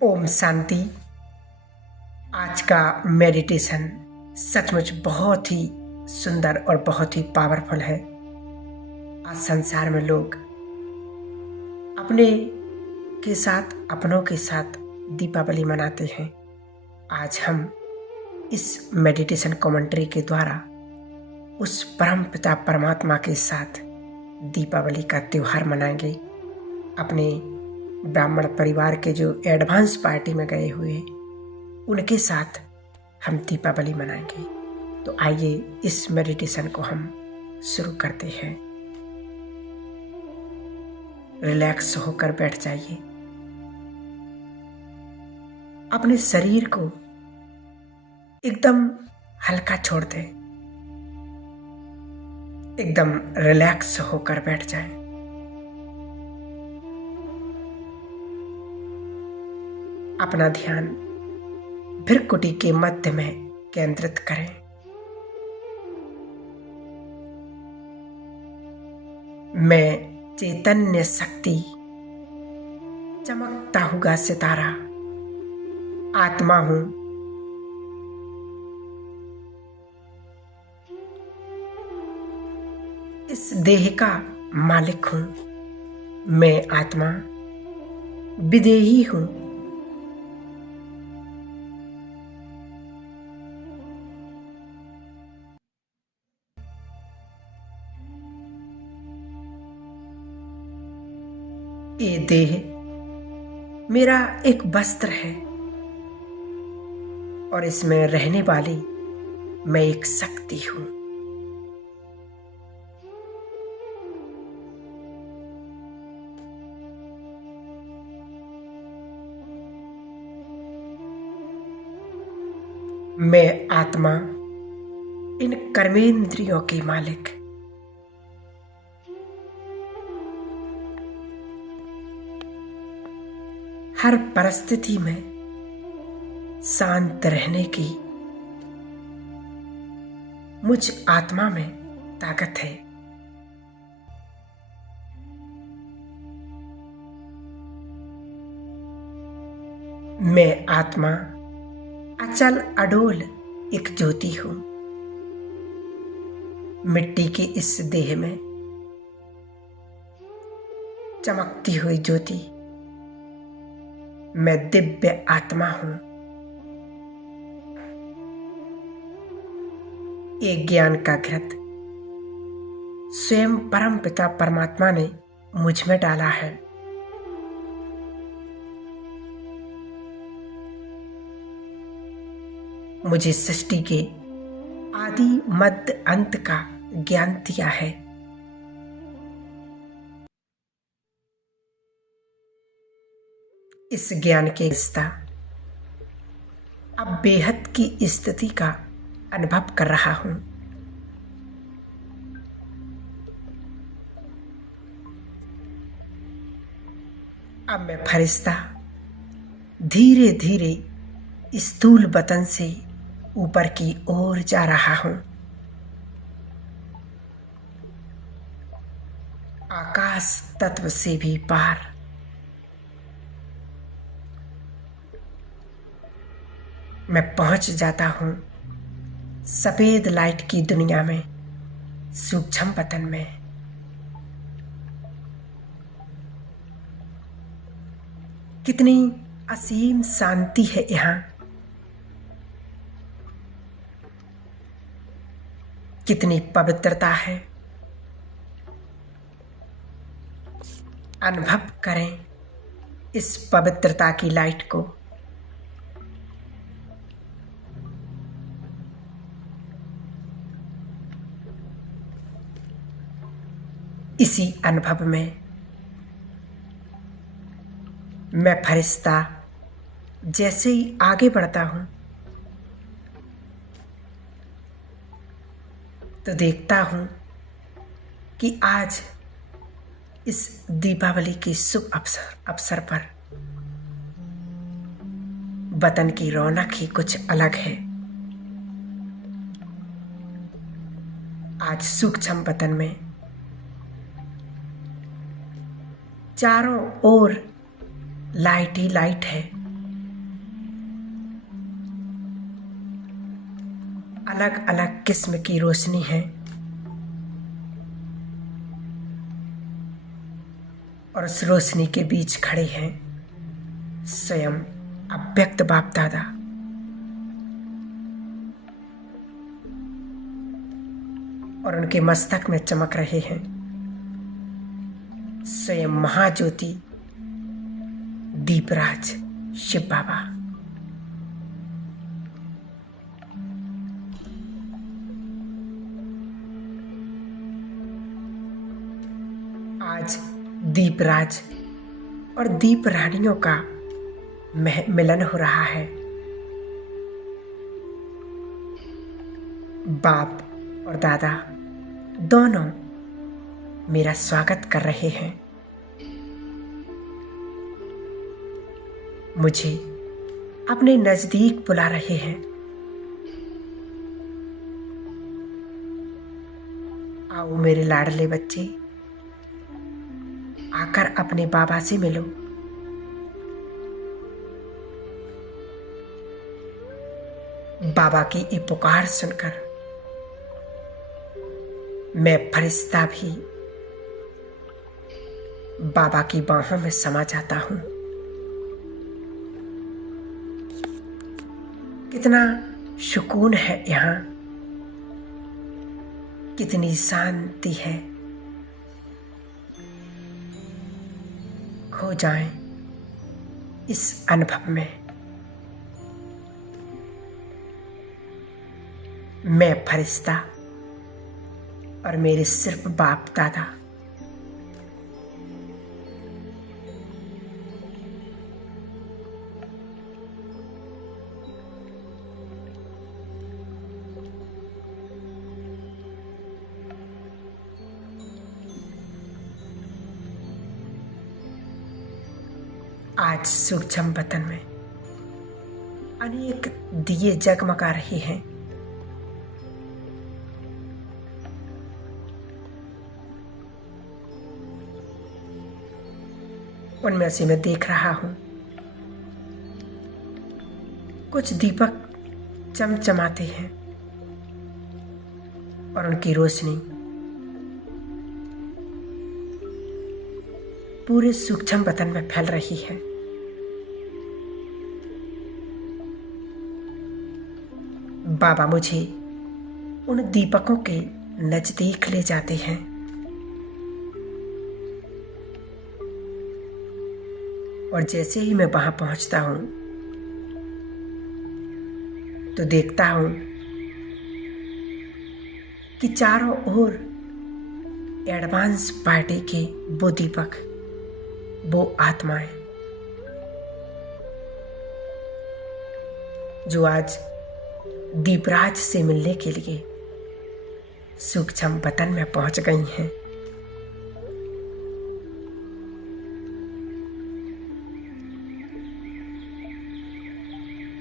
ओम शांति। आज का मेडिटेशन सचमुच बहुत ही सुंदर और बहुत ही पावरफुल है। आज संसार में लोग अपने के साथ अपनों के साथ दीपावली मनाते हैं। आज हम इस मेडिटेशन कमेंट्री के द्वारा उस परम पिता परमात्मा के साथ दीपावली का त्यौहार मनाएंगे। अपने ब्राह्मण परिवार के जो एडवांस पार्टी में गए हुए उनके साथ हम दीपावली मनाएंगे। तो आइए इस मेडिटेशन को हम शुरू करते हैं। रिलैक्स होकर बैठ जाइए। अपने शरीर को एकदम हल्का छोड़ दें। एकदम रिलैक्स होकर बैठ जाएं। अपना ध्यान भृकुटी के मध्य में केंद्रित करें। मैं चैतन्य शक्ति, चमकता हुआ सितारा आत्मा हूं। इस देह का मालिक हूं। मैं आत्मा विदेही हूं। ये देह मेरा एक वस्त्र है और इसमें रहने वाली मैं एक शक्ति हूं। मैं आत्मा इन कर्मेंद्रियों की मालिक। हर परिस्थिति में शांत रहने की मुझ आत्मा में ताकत है। मैं आत्मा अचल अडोल एक ज्योति हूं। मिट्टी के इस देह में चमकती हुई ज्योति मैं दिव्य आत्मा हूं। एक ज्ञान का घृत स्वयं परम पिता परमात्मा ने मुझ में डाला है। मुझे सृष्टि के आदि मध्य अंत का ज्ञान दिया है। इस ज्ञान के रिश्ता अब बेहद की स्थिति का अनुभव कर रहा हूं। अब मैं फरिश्ता धीरे धीरे स्थूल वतन से ऊपर की ओर जा रहा हूं। आकाश तत्व से भी पार मैं पहुंच जाता हूं सफेद लाइट की दुनिया में, सूक्ष्म वतन में। कितनी असीम शांति है यहां। कितनी पवित्रता है। अनुभव करें इस पवित्रता की लाइट को। इसी अनुभव में मैं फरिश्ता जैसे ही आगे बढ़ता हूं तो देखता हूं कि आज इस दीपावली के शुभ अवसर पर वतन की रौनक ही कुछ अलग है। आज सूक्ष्म वतन में चारों ओर लाइट ही लाइट है। अलग अलग किस्म की रोशनी है और उस रोशनी के बीच खड़े हैं स्वयं अव्यक्त बाप दादा। और उनके मस्तक में चमक रहे हैं स्वयं महाज्योति दीपराज शिव बाबा। आज दीपराज और दीप रानियों का मिलन हो रहा है। बाप और दादा दोनों मेरा स्वागत कर रहे हैं। मुझे अपने नजदीक बुला रहे हैं। आओ मेरे लाडले बच्चे, आकर अपने बाबा से मिलो। बाबा की ये पुकार सुनकर मैं फरिश्ता भी बाबा की बाहों में समा जाता हूं। कितना सुकून है यहाँ, कितनी शांति है। खो जाएं इस अनुभव में। मैं फरिश्ता और मेरे सिर्फ बाप दादा। आज सूक्ष्म वतन में अनेक दिए जगमगा रहे हैं। उनमें से मैं देख रहा हूं कुछ दीपक चमचमाते हैं और उनकी रोशनी पूरे सूक्ष्म वतन में फैल रही है। बाबा मुझे उन दीपकों के नजदीक ले जाते हैं। और जैसे ही मैं वहां पहुंचता हूं तो देखता हूं कि चारों ओर एडवांस पार्टी के वो दीपक, वो आत्माएं जो आज दीपराज से मिलने के लिए सूक्ष्म वतन में पहुंच गई हैं।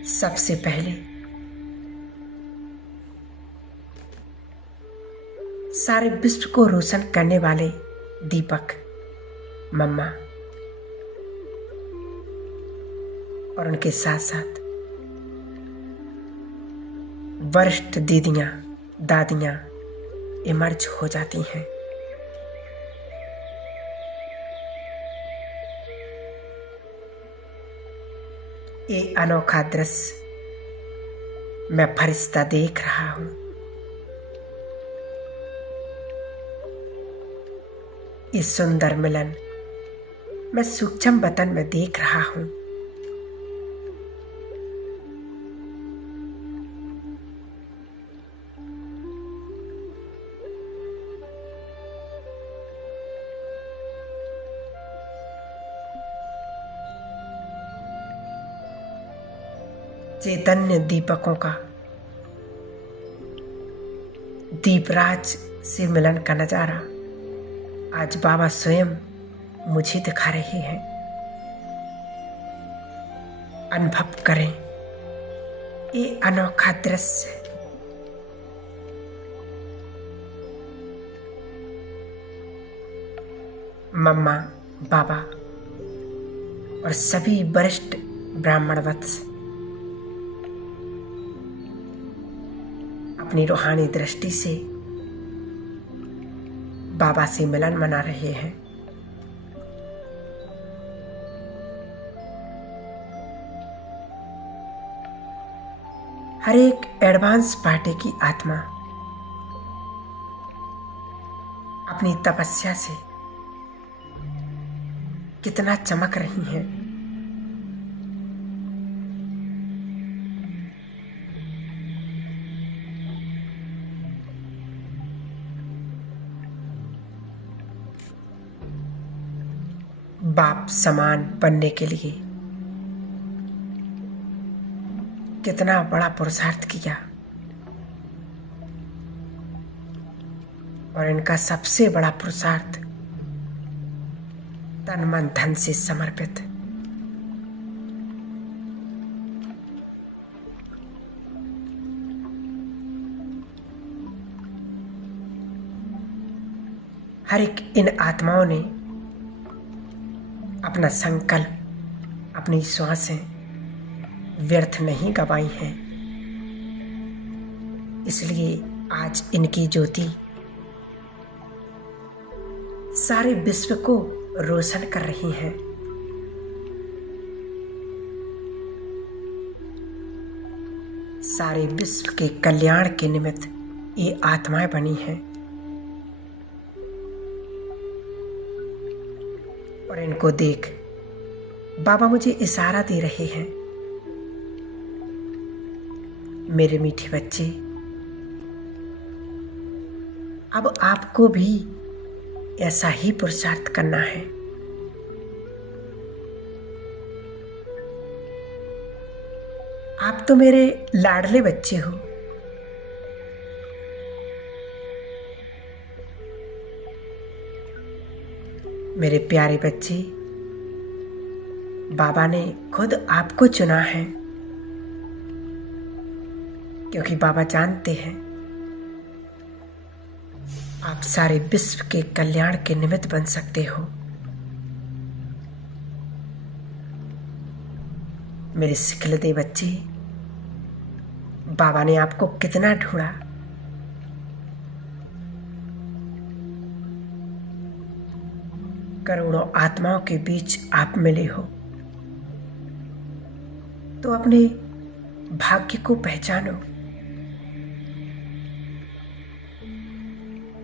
सबसे पहले सारे विश्व को रोशन करने वाले दीपक मम्मा और उनके साथ साथ वरिष्ठ दीदियां दादियां इमर्ज हो जाती हैं। ये अनोखा दृश्य मैं फरिश्ता देख रहा हूं। इस सुंदर मिलन मैं सूक्ष्म वतन में देख रहा हूं। चैतन्य दीपकों का दीपराज से मिलन का नजारा आज बाबा स्वयं मुझे दिखा रहे हैं। अनुभव करें ये अनोखा दृश्य। मम्मा, बाबा और सभी वरिष्ठ ब्राह्मण वत्स अपनी रूहानी दृष्टि से बाबा से मिलन मना रहे हैं। हर एक एडवांस पार्टी की आत्मा अपनी तपस्या से कितना चमक रही हैं। बाप समान बनने के लिए कितना बड़ा पुरुषार्थ किया, और इनका सबसे बड़ा पुरुषार्थ तन मन धन से समर्पित। हर एक इन आत्माओं ने अपना संकल्प, अपनी श्वासें व्यर्थ नहीं गवाई हैं। इसलिए आज इनकी ज्योति सारे विश्व को रोशन कर रही हैं। सारे विश्व के कल्याण के निमित्त ये आत्माएं बनी हैं, और इनको देख बाबा मुझे इशारा दे रहे हैं, मेरे मीठे बच्चे, अब आपको भी ऐसा ही पुरुषार्थ करना है। आप तो मेरे लाडले बच्चे हो। मेरे प्यारे बच्चे, बाबा ने खुद आपको चुना है, क्योंकि बाबा जानते हैं आप सारे विश्व के कल्याण के निमित्त बन सकते हो। मेरे सिखलते बच्चे, बाबा ने आपको कितना ढूंढा। करोड़ों आत्माओं के बीच आप मिले हो, तो अपने भाग्य को पहचानो,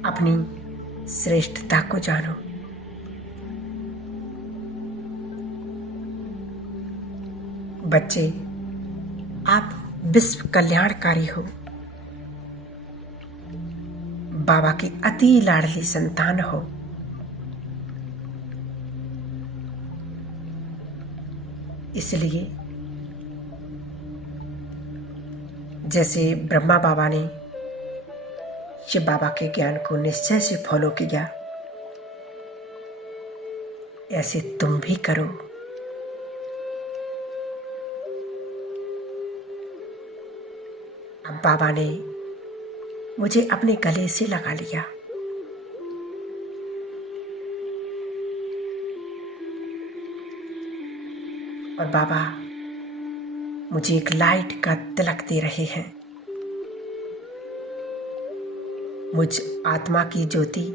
अपनी श्रेष्ठता को जानो। बच्चे, आप विश्व कल्याणकारी हो, बाबा की अति लाडली संतान हो। इसलिए जैसे ब्रह्मा बाबा ने शिव बाबा के ज्ञान को निश्चय से फॉलो किया, ऐसे तुम भी करो। अब बाबा ने मुझे अपने गले से लगा लिया, और बाबा मुझे एक लाइट का तिलक दे रहे हैं। मुझ आत्मा की ज्योति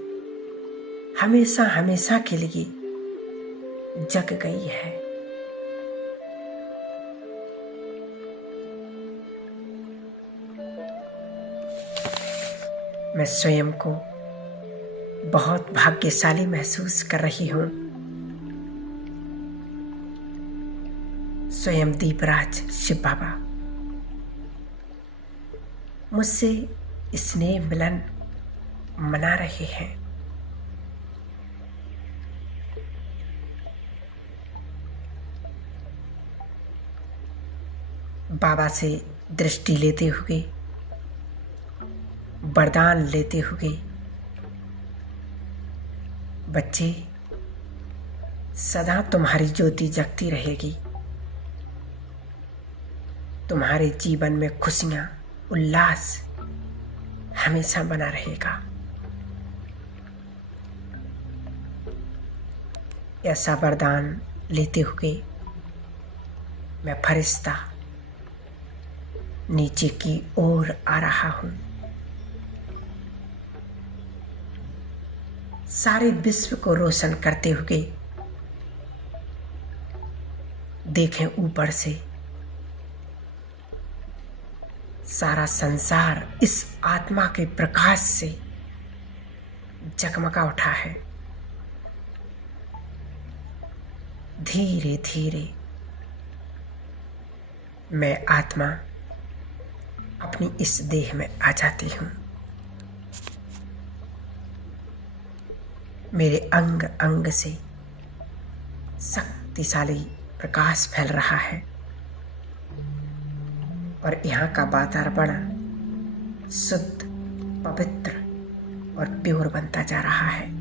हमेशा हमेशा के लिए जग गई है। मैं स्वयं को बहुत भाग्यशाली महसूस कर रही हूँ। स्वयं दीपराज शिव बाबा मुझसे स्नेह मिलन मना रहे हैं। बाबा से दृष्टि लेते हुए, वरदान लेते हुए, बच्चे, सदा तुम्हारी ज्योति जगती रहेगी। तुम्हारे जीवन में खुशियां, उल्लास हमेशा बना रहेगा। ऐसा वरदान लेते हुए मैं फरिश्ता नीचे की ओर आ रहा हूँ। सारे विश्व को रोशन करते हुए देखें ऊपर से, सारा संसार इस आत्मा के प्रकाश से जगमगा उठा है। धीरे धीरे मैं आत्मा अपनी इस देह में आ जाती हूँ। मेरे अंग अंग से शक्तिशाली प्रकाश फैल रहा है और यहाँ का वातावरण शुद्ध, पवित्र और प्योर बनता जा रहा है।